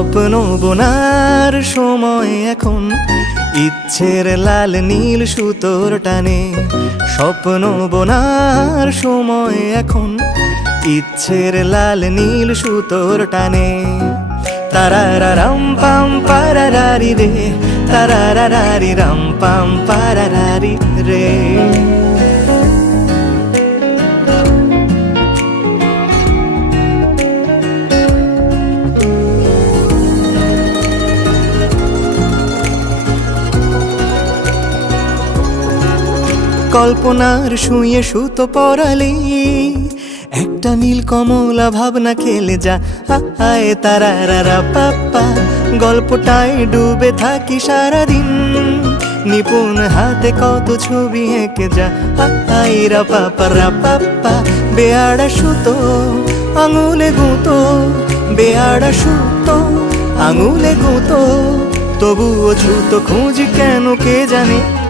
স্বপ্ন বোনার সময় এখন, ইচ্ছের লাল নীল সুতোর টানে। স্বপ্ন বোনার সময় এখন, ইচ্ছের লাল নীল সুতোর টানে। তারারারাম পাম পারারারি রে, তারারারি রাম পাম পারারারি রে। কল্পনার শুয়ে সুতো পরালে একটা নীল কমলা ভাবনা খেলে যা। হায় তারারারা পাপ্পা, গল্পটায় ডুবে থাকি সারাদিন। নিপুণ হাতে কত ছবি এঁকে যা। হায় রা পাপা রা পাপ্পা, বেয়াড়া সুতো আঙুলে গুঁতো, বেয়াড়া সুতো আঙুলে গুঁতো। তবুও ছুতো খুঁজি কেন কে জানে।